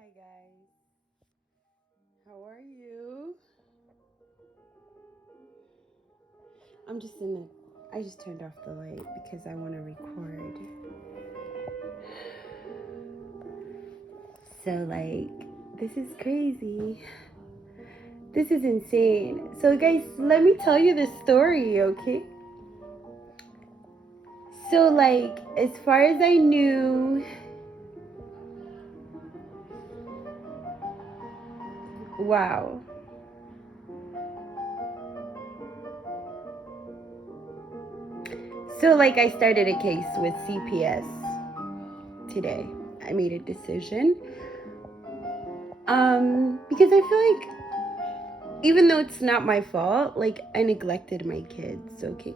Hi guys, how are you? I just turned off the light because I want to record. So, this is crazy. This is insane. So, guys, let me tell you the story, okay? So, as far as I knew, wow. So, I started a case with CPS today. I made a decision. Because I feel like even though it's not my fault, I neglected my kids, okay?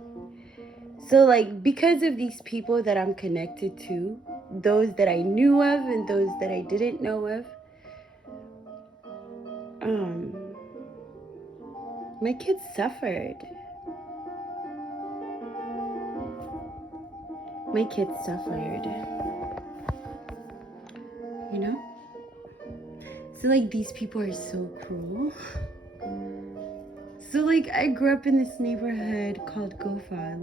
So because of these people that I'm connected to, those that I knew of and those that I didn't know of, my kids suffered. My kids suffered. You know? So these people are so cruel. So I grew up in this neighborhood called Gofa.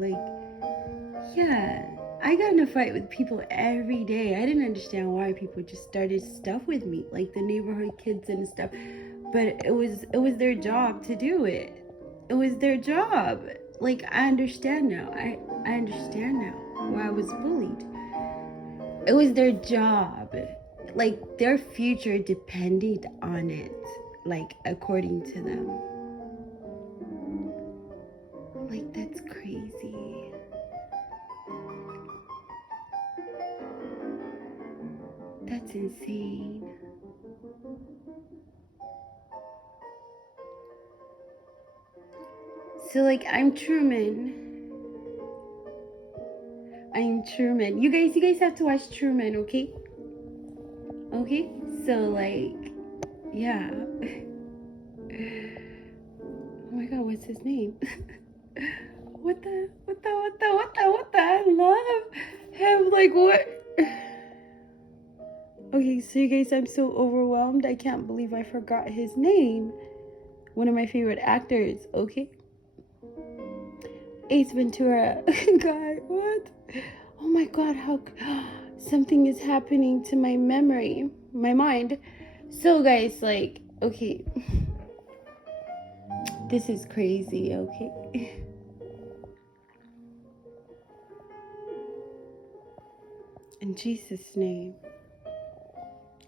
Yeah, I got in a fight with people every day. I didn't understand why people just started stuff with me, like the neighborhood kids and stuff. But it was their job to do it. It was their job. I understand now. I understand now why I was bullied. It was their job. Their future depended on it, according to them. That's crazy. That's insane. So I'm Truman. I'm Truman. You guys have to watch Truman, okay? Okay? So yeah. Oh my god, what's his name? What the? I love him. What? Okay, so you guys, I'm so overwhelmed. I can't believe I forgot his name. One of my favorite actors, okay? Ace Ventura. God, what? Oh my god, how something is happening to my memory, my mind. So guys, okay. This is crazy, okay? In Jesus' name.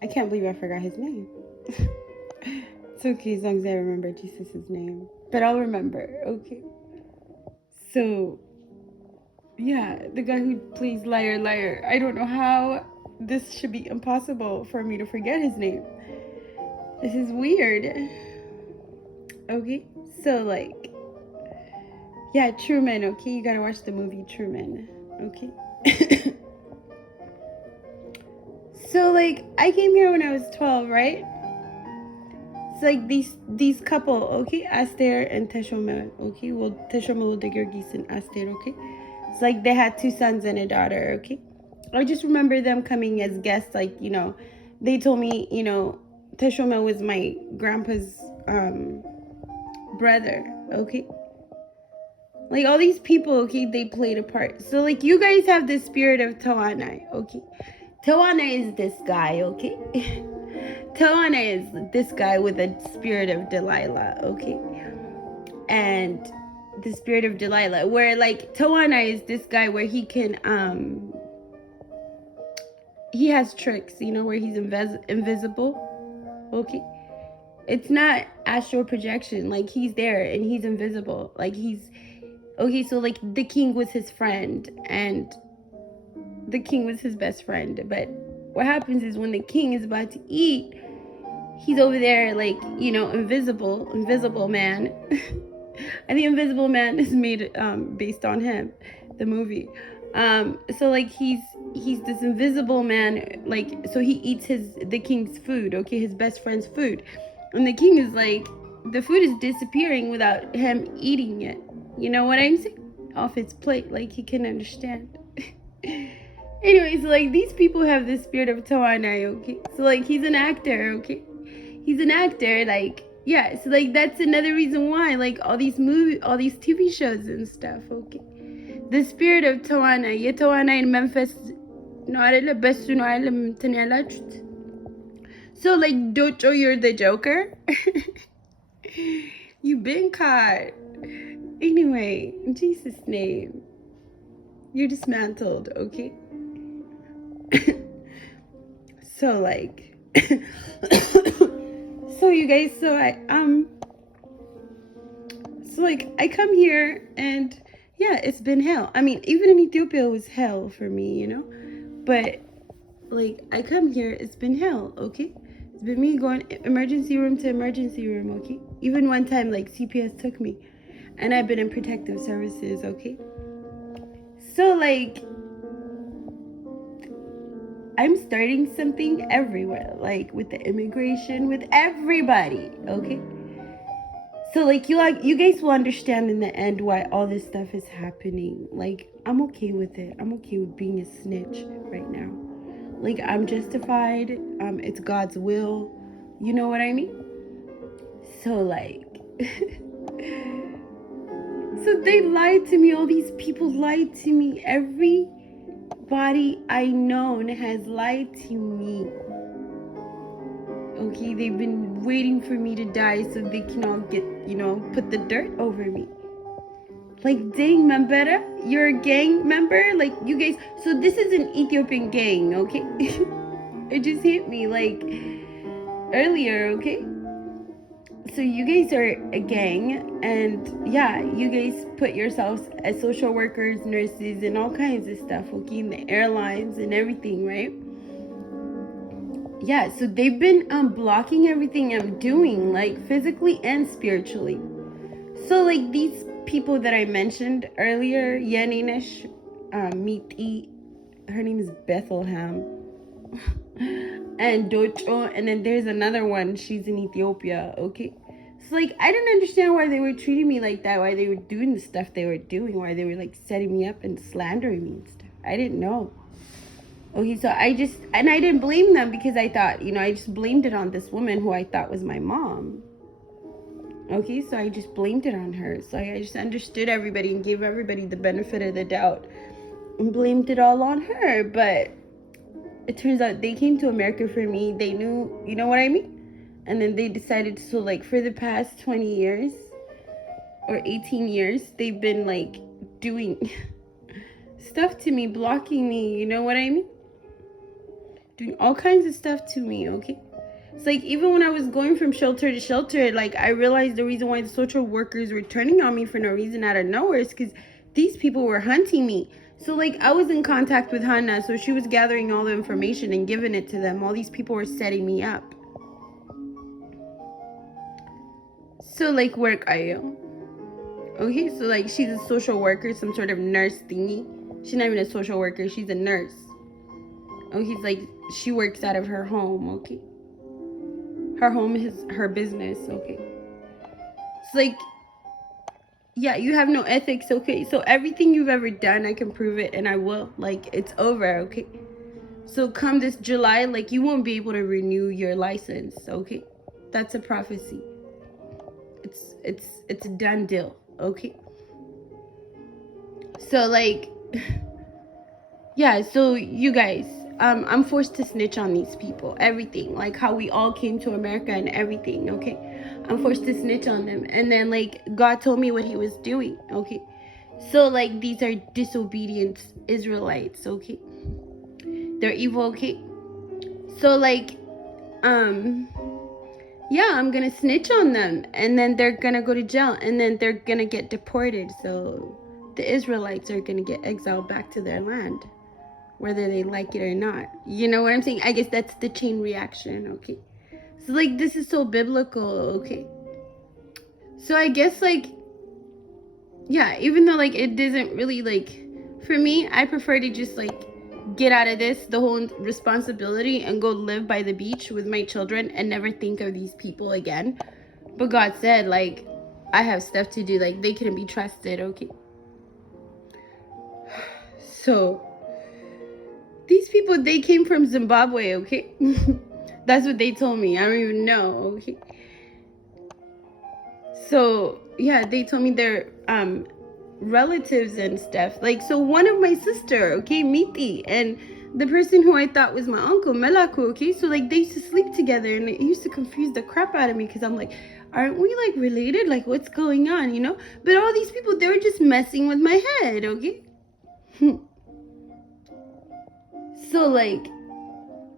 I can't believe I forgot his name. It's okay as long as I remember Jesus' name. But I'll remember, okay? So, yeah, the guy who plays Liar Liar. I don't know how this should be impossible for me to forget his name. This is weird. Okay, so yeah, Truman, okay? You gotta watch the movie Truman, okay? So I came here when I was 12, right? It's these couple, okay? Aster and Teshome, okay? Well, Teshome will dig your geese and Aster, okay? It's they had 2 sons and a daughter, okay? I just remember them coming as guests, they told me, Teshome was my grandpa's brother, okay? All these people, okay, they played a part. So you guys have the spirit of Tawana, okay? Tawana is this guy, okay? Tawana is this guy with the spirit of Delilah, okay? And the spirit of Delilah, where Tawana is this guy where he can he has tricks, where he's invisible, okay? It's not astral projection, he's there and he's invisible, he's okay. So the king was his friend and the king was his best friend, but what happens is when the king is about to eat, he's over there invisible man. And the Invisible Man is made based on him, the movie. So he's this invisible man, so he eats the king's food, okay, his best friend's food, and the king is the food is disappearing without him eating it. You know what I'm saying? Off his plate, he can understand. Anyways, so like these people have the spirit of Tawana, okay? So like he's an actor, okay? He's an actor, like yeah, so like that's another reason why, like all these TV shows and stuff, okay? The spirit of Tawana, Tawana in Memphis, no አይደለ በሱ ነው አይደለም እንትን ያላችሁት. So like Docho, you're the Joker. You've been caught. Anyway, in Jesus' name, you're dismantled, okay? So like so you guys, so like I come here and yeah, it's been hell. I mean, even in Ethiopia it was hell for me, but like I come here, it's been hell, okay? It's been me going emergency room to emergency room, okay? Even one time like CPS took me and I've been in protective services, okay? So like I'm starting something everywhere, like with the immigration, with everybody, okay? So like you guys will understand in the end why all this stuff is happening. Like I'm okay with it. I'm okay with being a snitch right now. Like I'm justified. It's God's will. You know what I mean? So like so they lied to me. All these people lied to me. Everybody I known has lied to me. Okay, they've been waiting for me to die so they can all get, put the dirt over me. Like, dang, Mambera, you're a gang member? Like, you guys, so this is an Ethiopian gang, okay? It just hit me, like, earlier, okay? So you guys are a gang, and yeah, you guys put yourselves as social workers, nurses, and all kinds of stuff, okay? In the airlines and everything, right? Yeah, so they've been blocking everything I'm doing, like physically and spiritually. So like these people that I mentioned earlier, Yaninish, Miti, her name is Bethlehem, and Docho, and then there's another one, she's in Ethiopia, okay? So like I didn't understand why they were treating me like that, why they were doing the stuff they were doing, why they were like setting me up and slandering me and stuff. I didn't know. Okay, so I didn't blame them because I thought, I just blamed it on this woman who I thought was my mom. Okay, so I just blamed it on her. So I just understood everybody and gave everybody the benefit of the doubt and blamed it all on her. But it turns out they came to America for me. They knew, you know what I mean? And then they decided, so like for the past 20 years or 18 years, they've been like doing stuff to me, blocking me, you know what I mean? Doing all kinds of stuff to me, okay? It's like even when I was going from shelter to shelter, like I realized the reason why the social workers were turning on me for no reason out of nowhere is because these people were hunting me. So like I was in contact with Hannah, so she was gathering all the information and giving it to them. All these people were setting me up. So like work are you? Okay, so like she's a social worker, some sort of nurse thingy. She's not even a social worker, she's a nurse. Oh, he's like, she works out of her home, okay? Her home is her business, okay? It's like, yeah, you have no ethics, okay? So everything you've ever done, I can prove it, and I will. Like, it's over, okay? So come this July, like, you won't be able to renew your license, okay? That's a prophecy. It's a done deal, okay? So, like, yeah, so you guys, I'm forced to snitch on these people, everything, like how we all came to America and everything, okay? I'm forced to snitch on them. And then like God told me what he was doing, okay? So like these are disobedient Israelites, okay? They're evil, okay? So like yeah, I'm gonna snitch on them, and then they're gonna go to jail, and then they're gonna get deported. So the Israelites are gonna get exiled back to their land, whether they like it or not. You know what I'm saying? I guess that's the chain reaction, okay? So like this is so biblical, okay? So I guess like, yeah, even though like it doesn't really like, for me, I prefer to just like get out of this, the whole responsibility, and go live by the beach with my children and never think of these people again. But God said like, I have stuff to do, like they couldn't be trusted, okay? So These people, they came from Zimbabwe, okay? That's what they told me. I don't even know, okay? So, yeah, they told me they're relatives and stuff. Like, so one of my sister, okay, Miti, and the person who I thought was my uncle, Melaku, okay? So, like, they used to sleep together, and it used to confuse the crap out of me because I'm like, aren't we, like, related? Like, what's going on, you know? But all these people, they were just messing with my head, okay? So, like,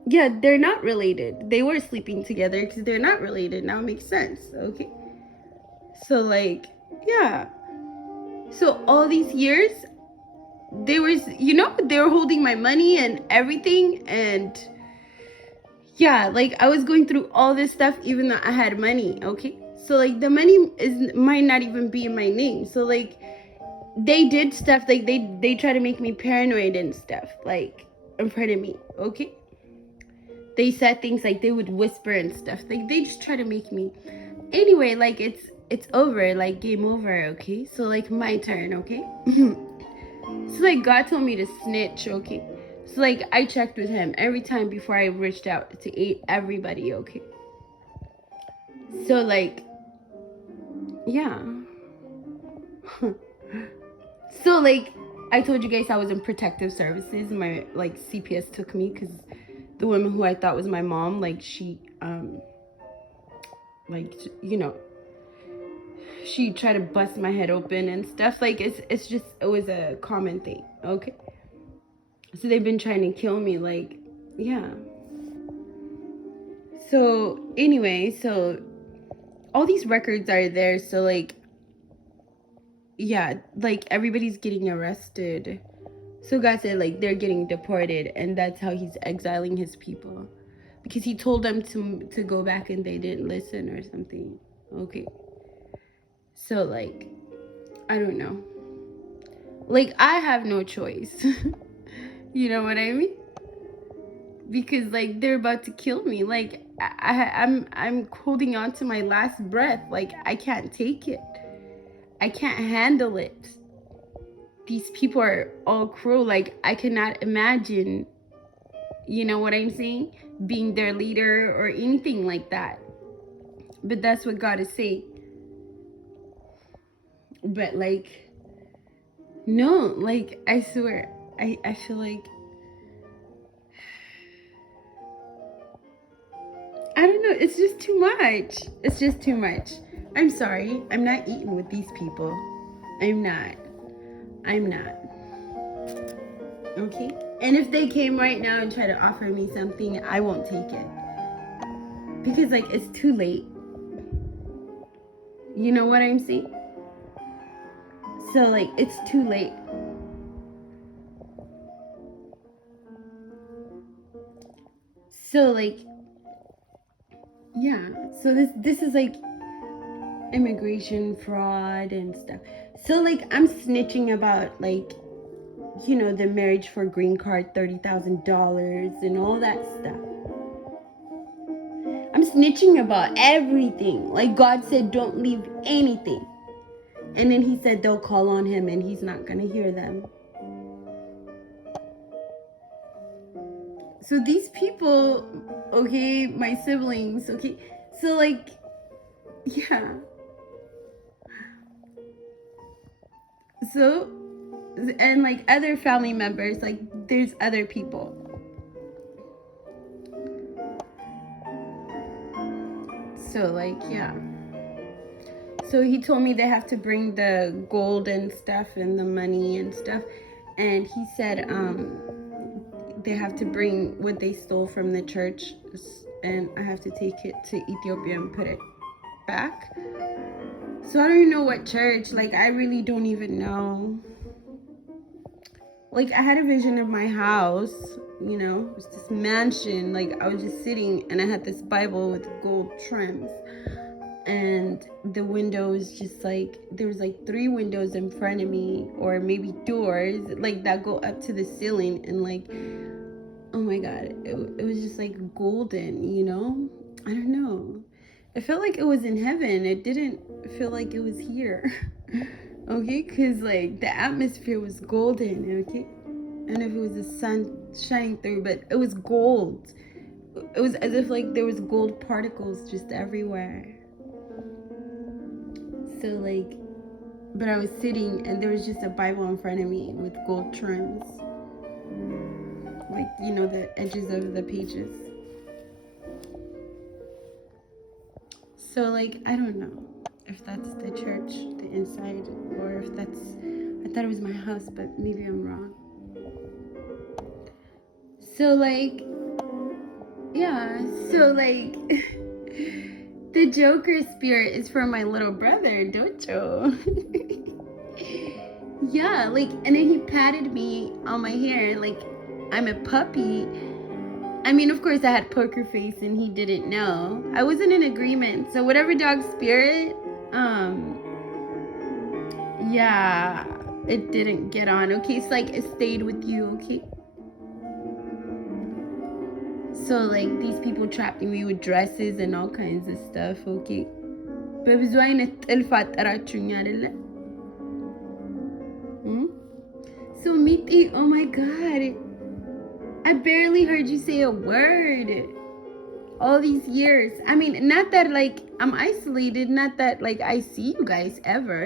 yeah, they're not related. They were sleeping together because they're not related. Now it makes sense, okay? So, like, yeah. So all these years, they were, you know, they were holding my money and everything. And yeah, like, I was going through all this stuff even though I had money, okay? So, like, the money might not even be in my name. So, like, they did stuff, like, they try to make me paranoid and stuff, like, in front of me, okay? They said things like they would whisper and stuff. Like, they just try to make me. Anyway, like, it's over, like, game over, okay? So, like, my turn, okay? So, like, God told me to snitch, okay? So, like, I checked with him every time before I reached out to everybody, okay? So, like, yeah. So, like, I told you guys I was in protective services. My, like, CPS took me because the woman who I thought was my mom, like, she, like, you know, she tried to bust my head open and stuff. Like, it's just, it was a common thing, okay? So they've been trying to kill me, like, yeah. So anyway, so all these records are there. So, like, yeah, like, everybody's getting arrested. So God said, like, they're getting deported, and that's how he's exiling his people, because he told them to go back and they didn't listen or something, okay? So, like, I don't know. Like, I have no choice. You know what I mean? Because, like, they're about to kill me. Like, I'm holding on to my last breath. Like, I can't take it. I can't handle it. These people are all cruel. Like, I cannot imagine, you know what I'm saying, being their leader or anything like that. But that's what God is saying. But, like, no, like, I swear, I feel like, I don't know, it's just too much. It's just too much. I'm sorry. I'm not eating with these people. I'm not. Okay? And if they came right now and try to offer me something, I won't take it. Because, like, it's too late. You know what I'm saying? So, like, it's too late. So, like, yeah. So this is, like, immigration fraud and stuff. So, like, I'm snitching about, like, you know, the marriage for green card, $30,000 and all that stuff. I'm snitching about everything. Like, God said, don't leave anything. And then he said they'll call on him and he's not going to hear them. So these people, okay, my siblings, okay, so, like, yeah. So, and, like, other family members, like, there's other people. So, like, yeah. So he told me they have to bring the gold and stuff and the money and stuff. And he said they have to bring what they stole from the church, and I have to take it to Ethiopia and put it back. So I don't even know what church. Like, I really don't even know. Like, I had a vision of my house, you know, it was this mansion. Like, I was just sitting and I had this Bible with gold trims. And the windows, just, like, there was, like, 3 windows in front of me, or maybe doors, like, that go up to the ceiling. And, like, oh my God, it was just, like, golden, you know? I don't know. It felt like it was in heaven. It didn't feel like it was here. Okay? Because, like, the atmosphere was golden, okay? don't know if it was the sun shining through, but it was gold. It was as if like there was gold particles just everywhere. So like, but I was sitting and there was just a Bible in front of me with gold trims. Like, you know, the edges of the pages. So like, I don't know if that's the church, the inside, or if that's, I thought it was my house, but maybe I'm wrong. So like, yeah, so like, the Joker spirit is for my little brother, Docho. Yeah, like, and then he patted me on my hair like I'm a puppy. I mean, of course I had poker face and he didn't know. I wasn't in agreement. So whatever dog spirit, yeah, it didn't get on. Okay, it's like it stayed with you, okay? So like these people trapped me with dresses and all kinds of stuff, okay? በብዙ አይነት ጥልፍ አጠራችሁኝ አይደለ? So Miti, oh my god, I barely heard you say a word all these years. I mean, not that like I'm isolated, not that like I see you guys ever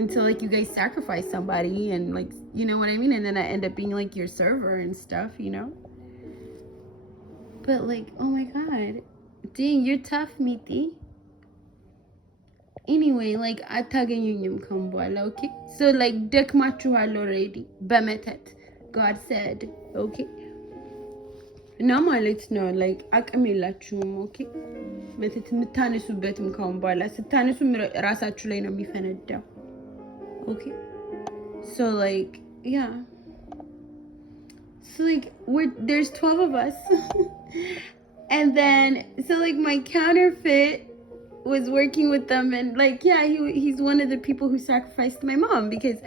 until like you guys sacrifice somebody and like, you know what I mean? And then I end up being like your server and stuff, you know? But like, oh my god, dang, you're tough, Miti. Anyway, like አታገኙኝም ከም በኋላ, okay? So like ደክማችኋል already በመተት, God said, okay? እና ማለት ነው like አቅም የላችሁም, okay? መተት የምታነሱበትም ከም በኋላ ስታነሱ ራሳችሁ ላይ ነው የሚፈነዳው, okay? So like, yeah. So like there's 12 of us. And then so like my counterfeit was working with them, and like, yeah, he's one of the people who sacrificed my mom because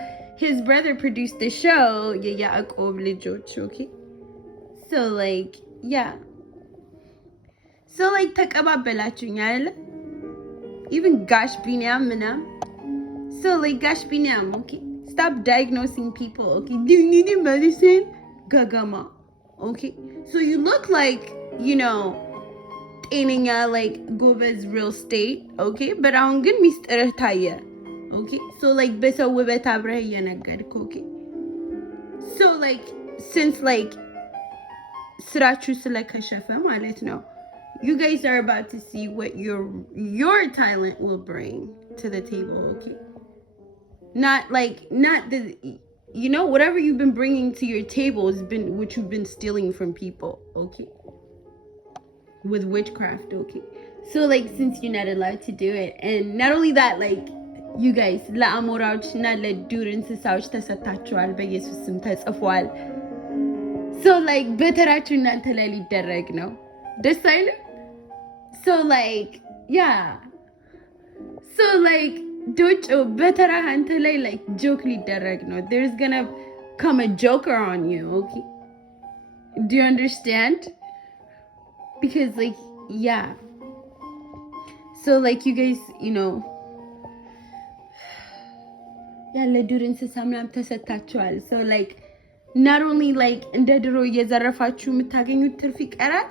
his brother produced the show, okay? So like, yeah. So like ተቀባበላችሁኝ አይደለ? Even Gash Binam. So like Gash Binam, okay? Stop diagnosing people, okay? Do you need medicine? Gagama. Okay? So you look like, you know, ጤነኛ like ጎበዝ real estate, okay? But አሁን ግን ሚስጥርህ ታየ, okay? So like በሰው ውበት አብረህ እየነገድክ, okay? So like since like ስራችሁ ስለከሸፈ ማለት ነው, you guys are about to see what your talent will bring to the table, okay? Not the, you know, whatever you've been bringing to your table has been what you've been stealing from people, okay? With witchcraft, okay? So like, since you're not allowed to do it, and not only that, like, you guys ለአሞራዎች እና ለዱር እንስሳዎች ተሰጥታችኋል በኢየሱስ ስም ተጽፏል. So like በተራችሁ እናንተ ላይ ሊደረግ ነው, ደስ አይልም? So like, yeah. So like ዶጮ በተራህ አንተ ላይ like joke ሊደረግ ነው. There's gonna come a joker on you, okay? Do you understand? Because like, yeah. So like you guys, you know, yeah, ለዱር እንስሳ ምናምን ተሰጥታችኋል. So like not only like እንደ ድሮ እየዘረፋችሁ የምታገኙት ትርፍ ይቀራል,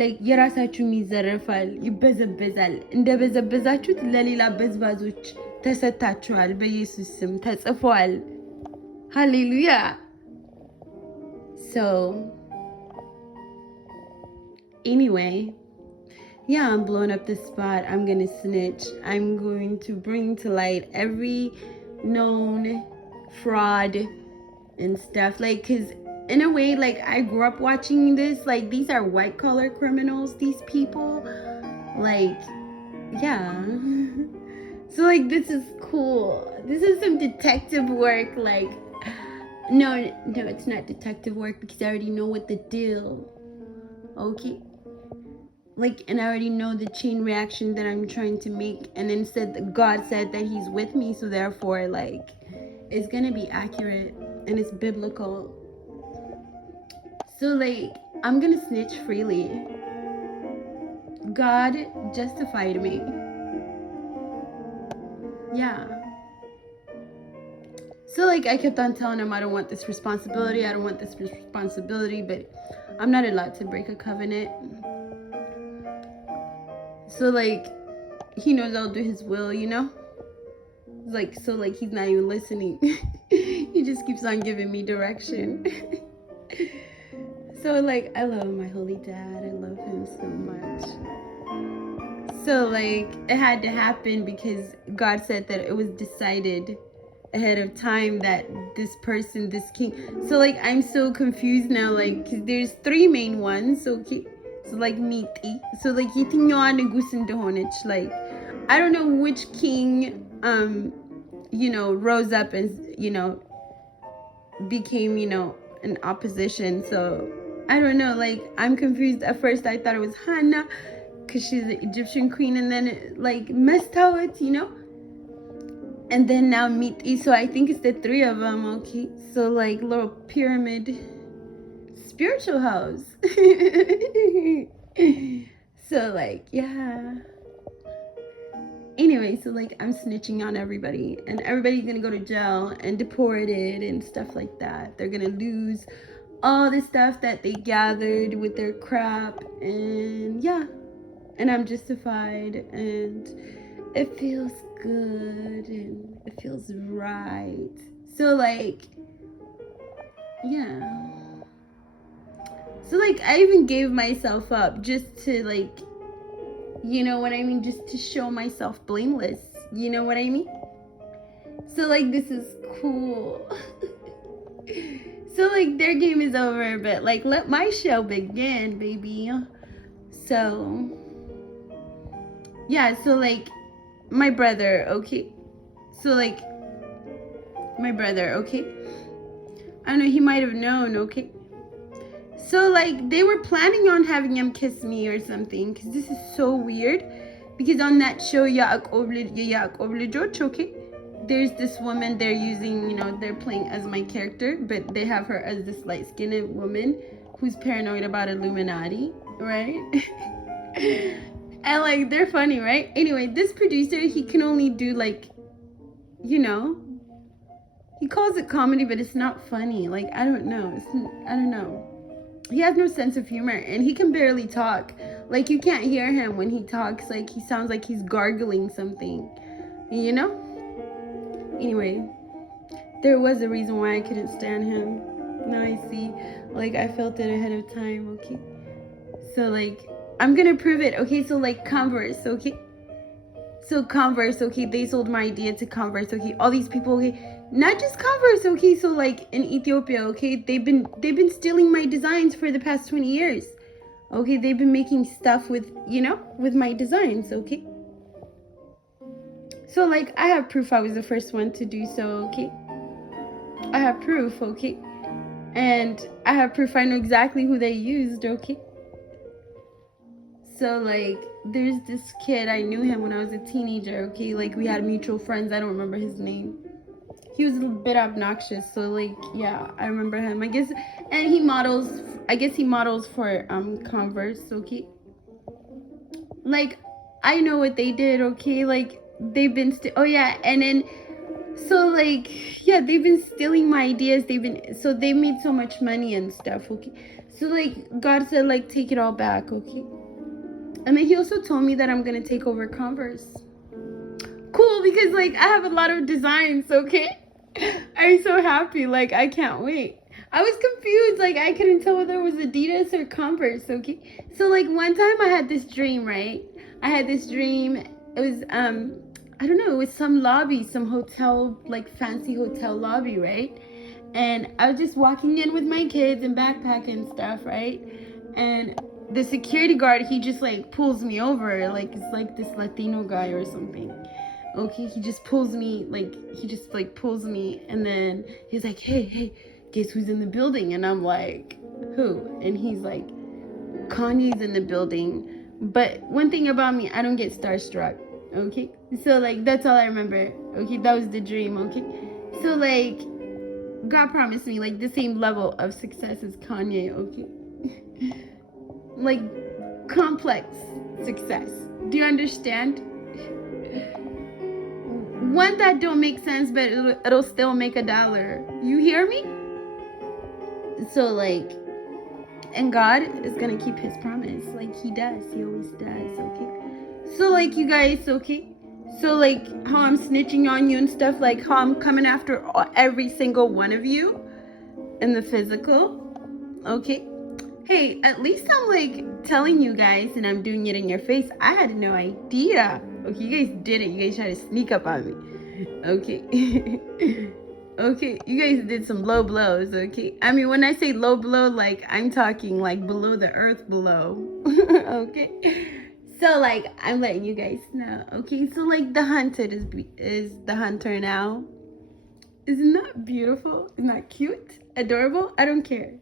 like የራሳችሁም ይዘረፋል፣ ይበዘበዛል። እንደበዘበዛችሁት ለሌላ በዝባዞች ተሰጥታችኋል በኢየሱስ ስም ተጽፏል። ሃሌሉያ። So anyway, yeah, I'm blowing up the spot. I'm gonna snitch. I'm going to bring to light every known fraud and stuff, like, because in a way, like, I grew up watching this. Like, these are white collar criminals, these people, like, yeah. So like, this is cool. This is some detective work. Like, no, it's not detective work because I already know what the deal, okay? Like, and I already know the chain reaction that I'm trying to make, and then God said that he's with me, so therefore like it's gonna be accurate and it's biblical. So like, I'm gonna snitch freely. God justified me. Yeah. So like I kept on telling him, I don't want this responsibility, I don't want this responsibility, but I'm not allowed to break a covenant. So like he knows I'll do his will, you know? Like, so like he's not even listening. He just keeps on giving me direction. So like I love my holy dad, I love him so much. So like it had to happen because God said that it was decided ahead of time that this person, this king. So like I'm so confused now, like 'cause there's 3 main ones. Okay, so like miti. So like like I don't know which king rose up and became an opposition. So I don't know, like I'm confused. At first I thought it was Hannah because she's the Egyptian queen, and then it, like messed out, and then now Miti. So I think it's the 3 of them. Okay, so like little pyramid spiritual house. So like yeah, anyway, so like I'm snitching on everybody, and everybody's gonna go to jail and deported and stuff like that. They're gonna lose all the stuff that they gathered with their crap, and yeah, and I'm justified, and it feels good and it feels right. So like yeah, so like I even gave myself up just to like, you know what I mean, just to show myself blameless, you know what I mean. So like this is cool. So like their game is over, but like let my show begin, baby. So yeah, so like my brother, okay, so like my brother, okay, I don't know, he might have known, okay. So like they were planning on having him kiss me or something, because this is so weird, because on that show okay, there's this woman they're using, they're playing as my character, but they have her as this light-skinned woman who's paranoid about Illuminati, right? And like they're funny, right? Anyway, this producer, he can only do like, he calls it comedy, but it's not funny. Like I don't know, I don't know. He has no sense of humor, and he can barely talk. Like you can't hear him when he talks. Like he sounds like he's gargling something, Anyway, there was a reason why I couldn't stand him. Now I see. Like I felt it ahead of time, okay? So like I'm gonna prove it, okay? So like Converse, okay? So Converse, okay, they sold my idea to Converse, okay? All these people, okay? Not just Converse, okay? So like in Ethiopia, okay, they've been stealing my designs for the past 20 years. Okay, they've been making stuff with, with my designs, okay? So like I have proof I was the first one to do so, okay? I have proof, okay? And I have proof I know exactly who they used, okay? So like there's this kid, I knew him when I was a teenager, okay? Like we had mutual friends, I don't remember his name. He was a bit obnoxious, so like yeah, I remember him, I guess. And he models, I guess he models for Converse, okay? Like I know what they did, okay? Like they've been oh yeah, and then so like yeah, they've been stealing my ideas, so they made so much money and stuff, okay? So like God said, like, take it all back, okay? And then he also told me that I'm gonna take over Converse. Cool, because like I have a lot of designs, okay? I'm so happy, like I can't wait. I was confused, like I couldn't tell whether it was Adidas or Converse, okay? So like one time I had this dream, right? I had this dream, it was I don't know, it was some lobby, some hotel, like fancy hotel lobby, right? And I was just walking in with my kids and backpack and stuff, right? And the security guard, he just like pulls me over, like it's like this Latino guy or something. Okay, he just pulls me, and then he's like, hey, guess who's in the building? And I'm like, who? And he's like, Kanye's in the building. But one thing about me, I don't get starstruck, okay? So like that's all I remember, okay? That was the dream, okay? So like God promised me like the same level of success as Kanye, okay? Like complex success. Do you understand? one that don't make sense, but it'll still make $1. You hear me? So like, and God is gonna keep his promise, like he does. He always does. Okay. So like, you guys, okay. So like, how I'm snitching on you and stuff, like how I'm coming after every single one of you in the physical. Okay. Hey, at least I'm like telling you guys and I'm doing it in your face. I had no idea. Okay, you guys did it. You guys tried to sneak up on me. Okay. Okay, you guys did some low blows, okay? I mean, when I say low blow, like, I'm talking, like, below the earth below, okay? So, like, I'm letting you guys know, okay? So, like, the hunted is the hunter now. Isn't that beautiful? Isn't that cute? Adorable? I don't care.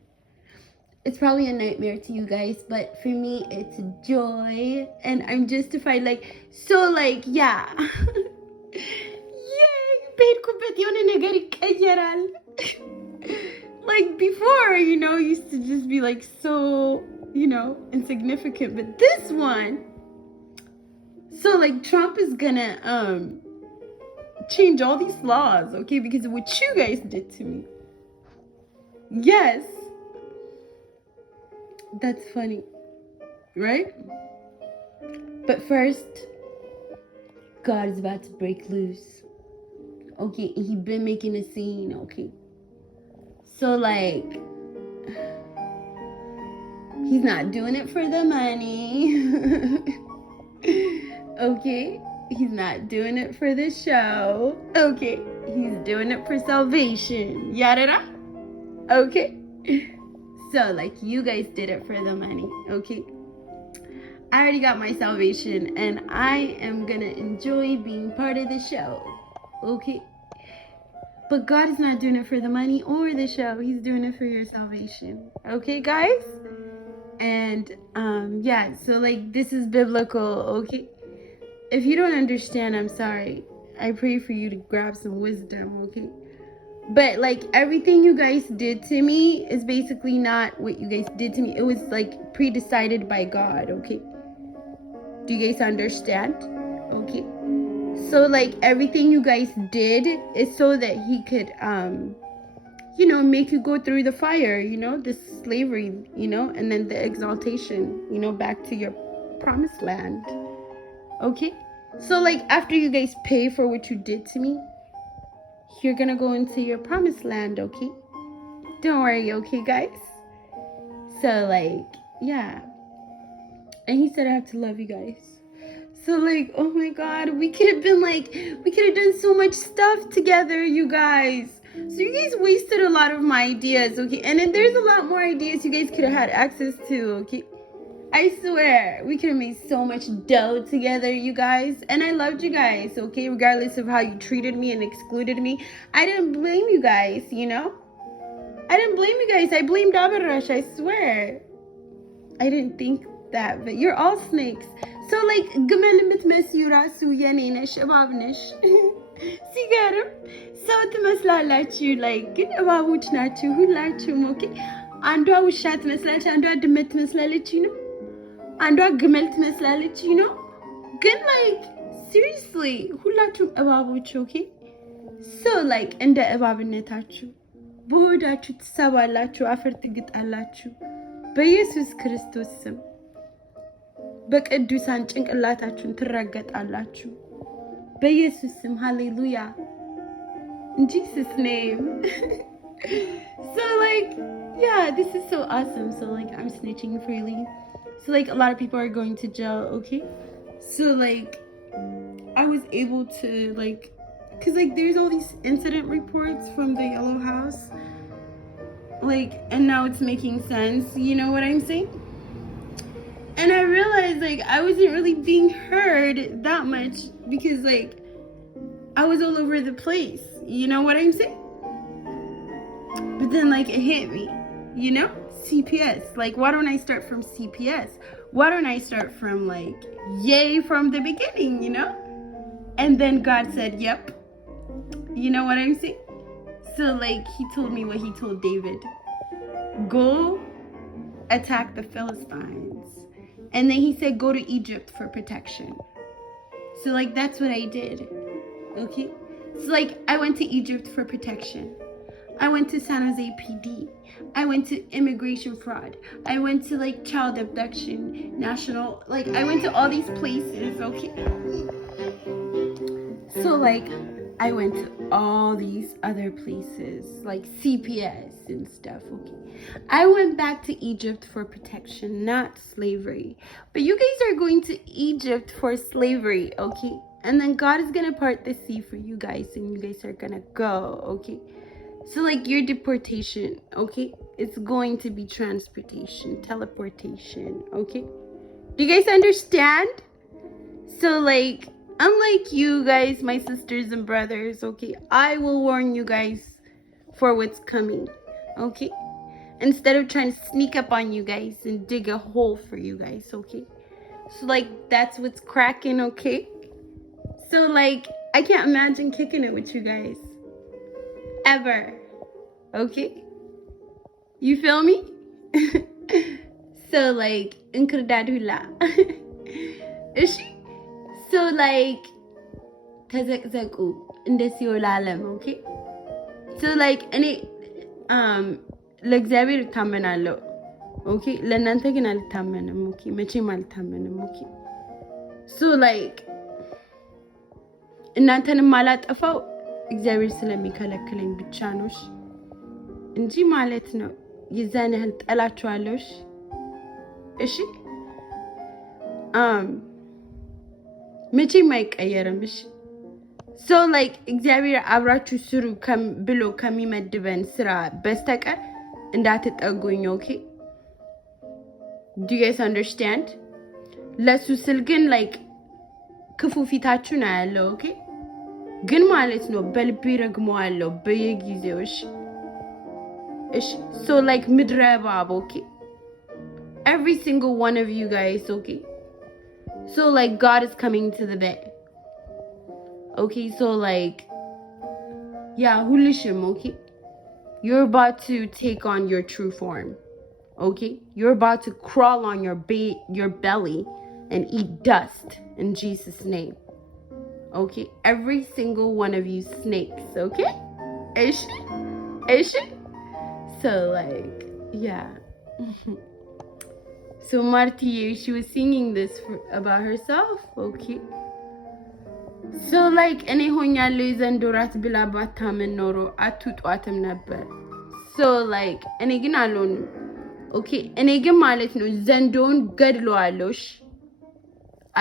It's probably a nightmare to you guys, but for me, it's joy, and I'm justified, like, so, like, yeah. Like before, you know, used to just be like so, you know, insignificant, but this one, so like Trump is gonna change all these laws, okay, because of what you guys did to me. Yes, that's funny, right? But first, God is about to break loose. Okay, he been making a scene, okay? So, like, he's not doing it for the money. Okay? He's not doing it for the show. Okay? He's doing it for salvation. Yada. Okay? So, like, you guys did it for the money. Okay? I already got my salvation, and I am gonna enjoy being part of the show. Okay? But God is not doing it for the money or the show. He's doing it for your salvation. Okay, guys? And, yeah, so, like, this is biblical, okay? If you don't understand, I'm sorry. I pray for you to grab some wisdom, okay? But, like, everything you guys did to me is basically not what you guys did to me. It was, like, pre-decided by God, okay? Do you guys understand? Okay? So, like, everything you guys did is so that he could, you know, make you go through the fire, you know, the slavery, you know, and then the exaltation, you know, back to your promised land. Okay? So, like, after you guys pay for what you did to me, you're gonna go into your promised land, okay? Don't worry, okay, guys? So, like, yeah. And he said I have to love you guys. So, like, oh my God, we could have done so much stuff together, you guys. So you guys wasted a lot of my ideas, okay? And then there's a lot more ideas you guys could have had access to, okay? I swear, we could have made so much dough together, you guys. And I loved you guys, okay? Regardless of how you treated me and excluded me. I didn't blame you guys, you know? I didn't blame you guys. I blamed Abarash, I swear. I didn't think that, but you're all snakes. So, like, ግመል የምትመስዩ ራሱ የኔ ነሽ እባብ ነሽ ሲገርም ሰው ትመስላላችሁ ላይ ግን እባቦች ናችሁ ሁላችሁም። ኦኬ አንዷ ውሻ ትመስላለች፣ አንዷ ድመት ትመስላለች ነው፣ አንዷ ግመል ትመስላለች ነው። ግን like seriously ሁላችሁም እባቦች። ኦኬ so like እንደ እባብነታችሁ በሆዳችሁ ትሳባላችሁ፣ አፈር ትግጣላችሁ በኢየሱስ ክርስቶስ ስም። በቅዱሳን ጭንቅላታችሁን ትረገጣላችሁ በኢየሱስ ስም። ሃሌሉያ in Jesus name. So like yeah, this is so awesome. So like I'm snitching freely. So like a lot of people are going to jail, okay? So like I was able to like, cause like there's all these incident reports from the Yellow House, like, and now it's making sense, you know what I'm saying? And I realized like I wasn't really being heard that much because like I was all over the place, you know what I'm saying? But then like it hit me, you know? CPS, like why don't I start from CPS? Why don't I start from like yay from the beginning, you know? And then God said, yep. You know what I'm saying? So like he told me what he told David. Go attack the Philistines. And then he said go to Egypt for protection. So like that's what I did. Okay? So like I went to Egypt for protection. I went to San Jose PD. I went to immigration fraud. I went to like child abduction, national, like I went to all these places, okay? So like I went to all these other places, like CPS and stuff, okay? I went back to Egypt for protection, not slavery. But you guys are going to Egypt for slavery, okay? And then God is gonna part the sea for you guys, and you guys are gonna go, okay? So like your deportation, okay? It's going to be transportation, teleportation, okay? Do you guys understand? So like, unlike you guys, my sisters and brothers, okay, I will warn you guys for what's coming, okay? Instead of trying to sneak up on you guys and dig a hole for you guys, okay? So like, that's what's cracking, okay? So like, I can't imagine kicking it with you guys. Ever. Okay? You feel me? So like, incredula. Is she? So like, ተዘቅዘቁ እንደ ሲኦል ዓለም ኦኬ ሶ ላይክ እኔ ለእግዚአብሔር እታመናለሁ ኦኬ ለእናንተ ግን አልታመንም ኦኬ መቼም አልታመንም ኦኬ ሶ ላይክ እናንተንም አላጠፋው እግዚአብሔር ስለሚከለክለኝ ብቻ ነው እንጂ ማለት ነው የዛን ያህል ጠላችኋለሁ እሺ መቼም አይቀየርም እሺ So like እግዚአብሔር አብራችሁ ስሩ ብሎ ከሚመድበን ስራ በስተቀር እንዳትጠጉኝ ኦኬ Do you guys understand? ለሱ ስል ግን like ክፉ ፊታችሁን አያለው ኦኬ ግን ማለት ነው በልቤ ረግመዋለሁ በየጊዜው እሺ So like ምድረ እባብ ኦኬ Every single one of you guys okay So like God is coming to the bed Okay, so like, yeah, hulishim, okay? You're about to take on your true form, okay? You're about to crawl on your belly and eat dust in Jesus' name, okay? Every single one of you snakes, okay? Ish? So like, yeah. So Marti, she was singing this about herself, okay? So like እኔ ሆኛለሁ የዘንዶራት ብላ ባታምን ኖሮ አትውጧትም ነበር So like እኔ ግን አልሆንም ኦኬ እኔ ግን ማለት ነው ዘንዶውን ገድለዋለሁ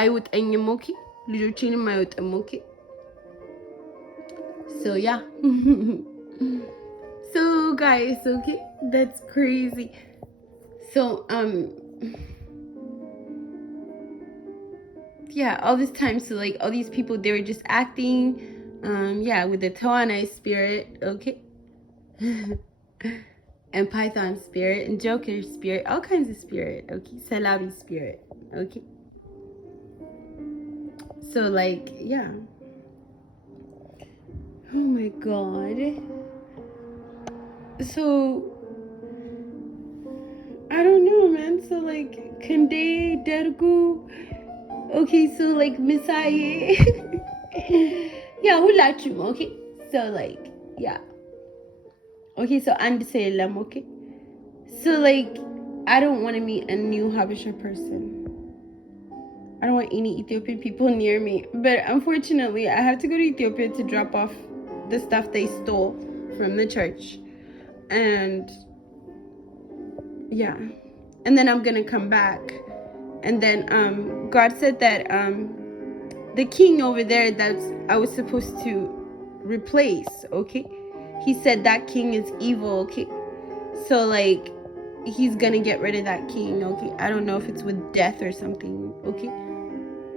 አይውጠኝም ኦኬ ልጆቼንም አይውጥም ኦኬ So yeah So guys okay that's crazy So yeah all this time so like all these people they were just acting yeah with the Tawana spirit okay and Python spirit and Joker spirit all kinds of spirit okay Salabi spirit okay so like yeah oh my god so I don't know man so like Kande Dergu Okay, so like Messiah. Yeah, ሁላችሁም okay? So like, yeah. Okay, so አንድ ሰው የለም okay? So like, I don't want to meet a new Habesha person. I don't want any Ethiopian people near me. But unfortunately, I have to go to Ethiopia to drop off the stuff they stole from the church. And yeah. And then I'm going to come back. And then God said that the king over there that I was supposed to replace, okay? He said that king is evil, okay? So like he's gonna get rid of that king, okay? I don't know if it's with death or something, okay?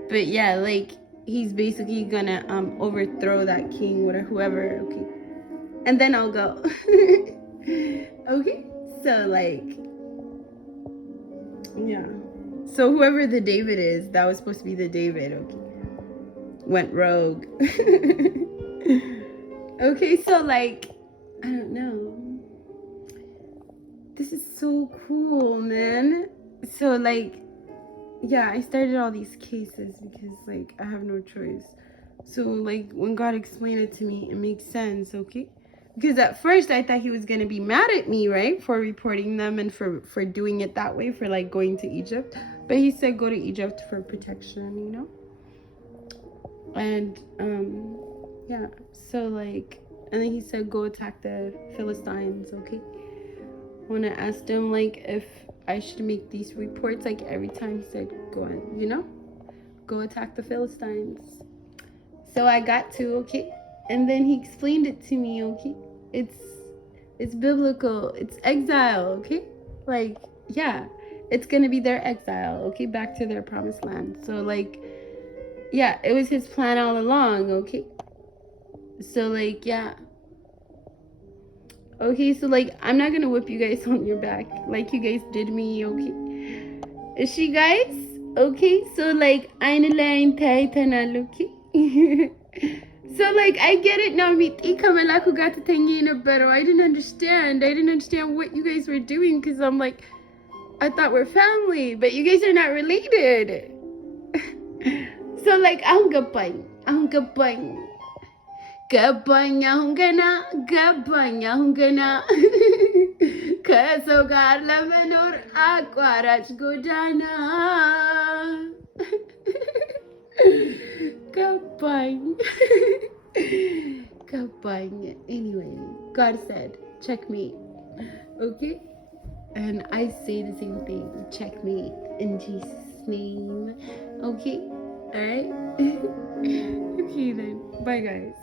But yeah, like he's basically gonna overthrow that king or whoever, okay? And then I'll go. Okay? So like yeah. So whoever the David is, that was supposed to be the David, okay? Went rogue. Okay, so like, I don't know. This is so cool, man. So like, yeah, I started all these cases because like, I have no choice. So, like, when God explained it to me, it makes sense, okay? Because at first I thought he was going to be mad at me, right? For reporting them and for doing it that way, for, like, going to Egypt. But he said go to Egypt for protection, you know? And, yeah. So, like, and then he said go attack the Philistines, okay? When I asked him, like, if I should make these reports, like, every time he said go on, you know? Go attack the Philistines. So I got to, okay? And then he explained it to me, okay? It's biblical. It's exile, okay? Like, yeah. It's gonna be their exile, okay? Back to their promised land. So, like, yeah, it was his plan all along, okay? So, like, yeah. Okay, so, like, I'm not gonna whip you guys on your back like you guys did me, okay? Is she, guys? Okay, so, like, eine line titan, okay? So, like, I get it now. But I didn't understand. I didn't understand what you guys were doing because I'm like, I thought we're family, but you guys are not related. So, like, ang gabay. Gabanya hungana. Kasogar la menor aquarach godana. Kapang. Kapang. Anyway, God said, checkmate. Okay? And I say the same thing. Checkmate in Jesus' name. Okay? Alright? Okay then. Bye guys.